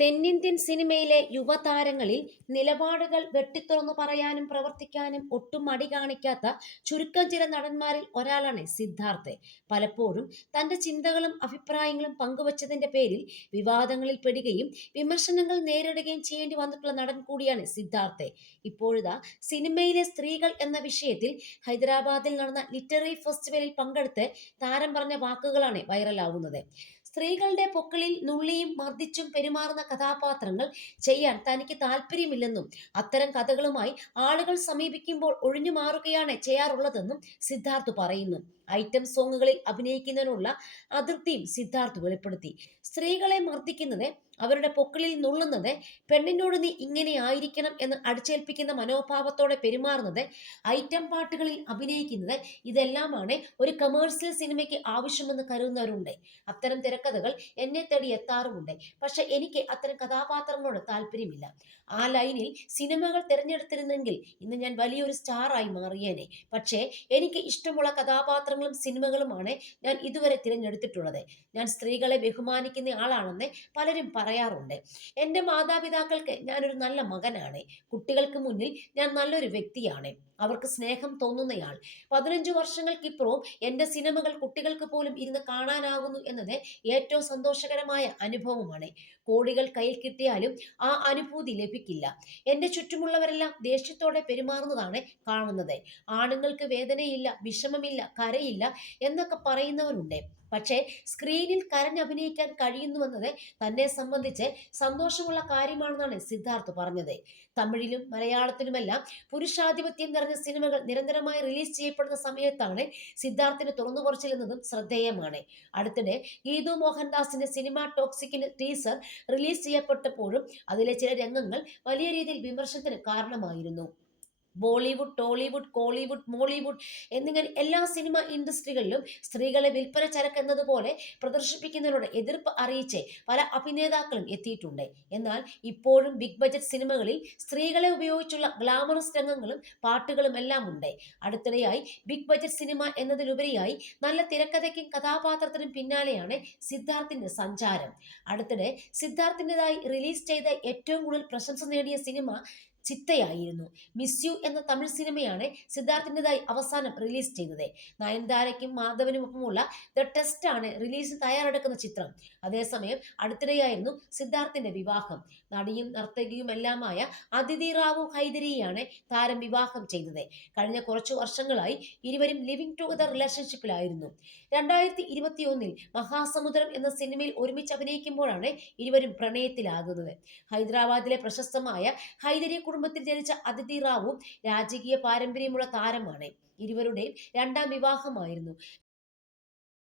തെന്നിന്ത്യൻ സിനിമയിലെ യുവതാരങ്ങളിൽ നിലപാടുകൾ വെട്ടിത്തുറന്നു പറയാനും പ്രവർത്തിക്കാനും ഒട്ടും മടി കാണിക്കാത്ത ചുരുക്കം ചില നടന്മാരിൽ ഒരാളാണ് സിദ്ധാർത്ഥ്. പലപ്പോഴും തന്റെ ചിന്തകളും അഭിപ്രായങ്ങളും പങ്കുവച്ചതിന്റെ പേരിൽ വിവാദങ്ങളിൽ പെടുകയും വിമർശനങ്ങൾ നേരിടുകയും ചെയ്യേണ്ടി വന്നിട്ടുള്ള നടൻ കൂടിയാണ് സിദ്ധാർത്ഥ്. ഇപ്പോഴിതാ സിനിമയിലെ സ്ത്രീകൾ എന്ന വിഷയത്തിൽ ഹൈദരാബാദിൽ നടന്ന ലിറ്റററി ഫെസ്റ്റിവലിൽ പങ്കെടുത്ത് താരം പറഞ്ഞ വാക്കുകളാണ് വൈറലാവുന്നത്. സ്ത്രീകളുടെ പൊക്കിളിൽ നുള്ളിയും മർദ്ദിച്ചും പെരുമാറുന്ന കഥാപാത്രങ്ങൾ ചെയ്യാൻ തനിക്ക് താല്പര്യമില്ലെന്നും അത്തരം കഥകളുമായി ആളുകൾ സമീപിക്കുമ്പോൾ ഒഴിഞ്ഞു മാറുകയാണ് ചെയ്യാറുള്ളതെന്നും സിദ്ധാർത്ഥ് പറയുന്നു. ഐറ്റം സോങ്ങുകളിൽ അഭിനയിക്കുന്നതിനുള്ള അതൃപ്തിയും സിദ്ധാർത്ഥ് വെളിപ്പെടുത്തി. സ്ത്രീകളെ മർദ്ദിക്കുന്നത്, അവരുടെ പൊക്കിളിൽ നുള്ളുന്നത്, പെണ്ണിനോട് നീ ഇങ്ങനെ ആയിരിക്കണം എന്ന് അടിച്ചേൽപ്പിക്കുന്ന മനോഭാവത്തോടെ പെരുമാറുന്നത്, ഐറ്റം പാട്ടുകളിൽ അഭിനയിക്കുന്നത്, ഇതെല്ലാമാണ് ഒരു കമേഴ്സ്യൽ സിനിമയ്ക്ക് ആവശ്യമെന്ന് കരുതുന്നവരുണ്ട്. അത്തരം തിരക്കഥകൾ എന്നെ തേടി എത്താറുമുണ്ട്. പക്ഷെ എനിക്ക് അത്തരം കഥാപാത്രങ്ങളോട് താല്പര്യമില്ല. ആ ലൈനിൽ സിനിമകൾ തിരഞ്ഞെടുത്തിരുന്നെങ്കിൽ ഇന്ന് ഞാൻ വലിയൊരു സ്റ്റാറായി മാറിയേനെ. പക്ഷേ എനിക്ക് ഇഷ്ടമുള്ള കഥാപാത്രങ്ങളും സിനിമകളുമാണ് ഞാൻ ഇതുവരെ തിരഞ്ഞെടുത്തിട്ടുള്ളത്. ഞാൻ സ്ത്രീകളെ ബഹുമാനിക്കുന്ന ആളാണെന്ന് പലരും പറയാറുണ്ട്. എൻ്റെ മാതാപിതാക്കൾക്ക് ഞാനൊരു നല്ല മകനാണ്. കുട്ടികൾക്ക് മുന്നിൽ ഞാൻ നല്ലൊരു വ്യക്തിയാണ്. അവർക്ക് സ്നേഹം തോന്നുന്നയാൾ. 15 വർഷങ്ങൾക്കിപ്പുറവും എൻ്റെ സിനിമകൾ കുട്ടികൾക്ക് പോലും ഇരുന്ന് കാണാനാകുന്നു എന്നത് ഏറ്റവും സന്തോഷകരമായ അനുഭവമാണ്. കോടികൾ കയ്യിൽ കിട്ടിയാലും ആ അനുഭൂതി ലഭിക്കില്ല. എൻ്റെ ചുറ്റുമുള്ളവരെല്ലാം ദേഷ്യത്തോടെ പെരുമാറുന്നതാണ് കാണുന്നത്. ആണുങ്ങൾക്ക് വേദനയില്ല, വിഷമമില്ല, കരയില്ല എന്നൊക്കെ പറയുന്നവരുണ്ട്. പക്ഷേ സ്ക്രീനിൽ കരഞ്ഞഭിനയിക്കാൻ കഴിയുന്നുവെന്നത് തന്നെ സംബന്ധിച്ച് സന്തോഷമുള്ള കാര്യമാണെന്നാണ് സിദ്ധാർത്ഥ് പറഞ്ഞത്. തമിഴിലും മലയാളത്തിലുമെല്ലാം പുരുഷാധിപത്യം നിറഞ്ഞ സിനിമകൾ നിരന്തരമായി റിലീസ് ചെയ്യപ്പെടുന്ന സമയത്താണ് സിദ്ധാർത്ഥിന് തുറന്നു കുറച്ചിലെന്നതും ശ്രദ്ധേയമാണ്. അടുത്തിടെ ഗീതു മോഹൻദാസിന്റെ സിനിമ ടോക്സിക്കിന്റെ ടീസർ റിലീസ് ചെയ്യപ്പെട്ടപ്പോഴും അതിലെ ചില രംഗങ്ങൾ വലിയ രീതിയിൽ വിമർശനത്തിന് കാരണമായിരുന്നു. ബോളിവുഡ്, ടോളിവുഡ്, കോളിവുഡ്, മോളിവുഡ് എന്നിങ്ങനെ എല്ലാ സിനിമ ഇൻഡസ്ട്രികളിലും സ്ത്രീകളെ വിൽപ്പന ചരക്ക് എന്നതുപോലെ പ്രദർശിപ്പിക്കുന്നതിനോട് എതിർപ്പ് അറിയിച്ച് പല അഭിനേതാക്കളും എത്തിയിട്ടുണ്ട്. എന്നാൽ ഇപ്പോഴും ബിഗ് ബജറ്റ് സിനിമകളിൽ സ്ത്രീകളെ ഉപയോഗിച്ചുള്ള ഗ്ലാമറസ് രംഗങ്ങളും പാട്ടുകളും എല്ലാം ഉണ്ട്. അടുത്തിടെയായി ബിഗ് ബജറ്റ് സിനിമ എന്നതിലുപരിയായി നല്ല തിരക്കഥയ്ക്കും കഥാപാത്രത്തിനും പിന്നാലെയാണ് സിദ്ധാർത്ഥിന്റെ സഞ്ചാരം. അടുത്തിടെ സിദ്ധാർത്ഥിൻ്റെതായി റിലീസ് ചെയ്ത ഏറ്റവും കൂടുതൽ പ്രശംസ നേടിയ സിനിമ ചിത്തയായിരുന്നു. മിസ് യു എന്ന തമിഴ് സിനിമയാണ് സിദ്ധാർത്ഥിൻ്റെതായി അവസാനം റിലീസ് ചെയ്തത്. നയൻതാരയ്ക്കും മാധവനുമൊപ്പമുള്ള ദ ടെസ്റ്റ് ആണ് റിലീസിന് തയ്യാറെടുക്കുന്ന ചിത്രം. അതേസമയം അടുത്തിടെയായിരുന്നു സിദ്ധാർത്ഥിന്റെ വിവാഹം. നടിയും നർത്തകിയുമെല്ലാമായ അതിഥി റാവു ഹൈദരിയെയാണ് താരം വിവാഹം ചെയ്തത്. കഴിഞ്ഞ കുറച്ചു വർഷങ്ങളായി ഇരുവരും ലിവിംഗ് ടുഗദർ റിലേഷൻഷിപ്പിലായിരുന്നു. 2021 മഹാസമുദ്രം എന്ന സിനിമയിൽ ഒരുമിച്ച് അഭിനയിക്കുമ്പോഴാണ് ഇരുവരും പ്രണയത്തിലാകുന്നത്. ഹൈദരാബാദിലെ പ്രശസ്തമായ ഹൈദരി കുടുംബത്തിൽ ജനിച്ച അതിഥി റാവു രാജകീയ പാരമ്പര്യമുള്ള താരമാണ്. ഇരുവരുടെയും രണ്ടാം വിവാഹമായിരുന്നു.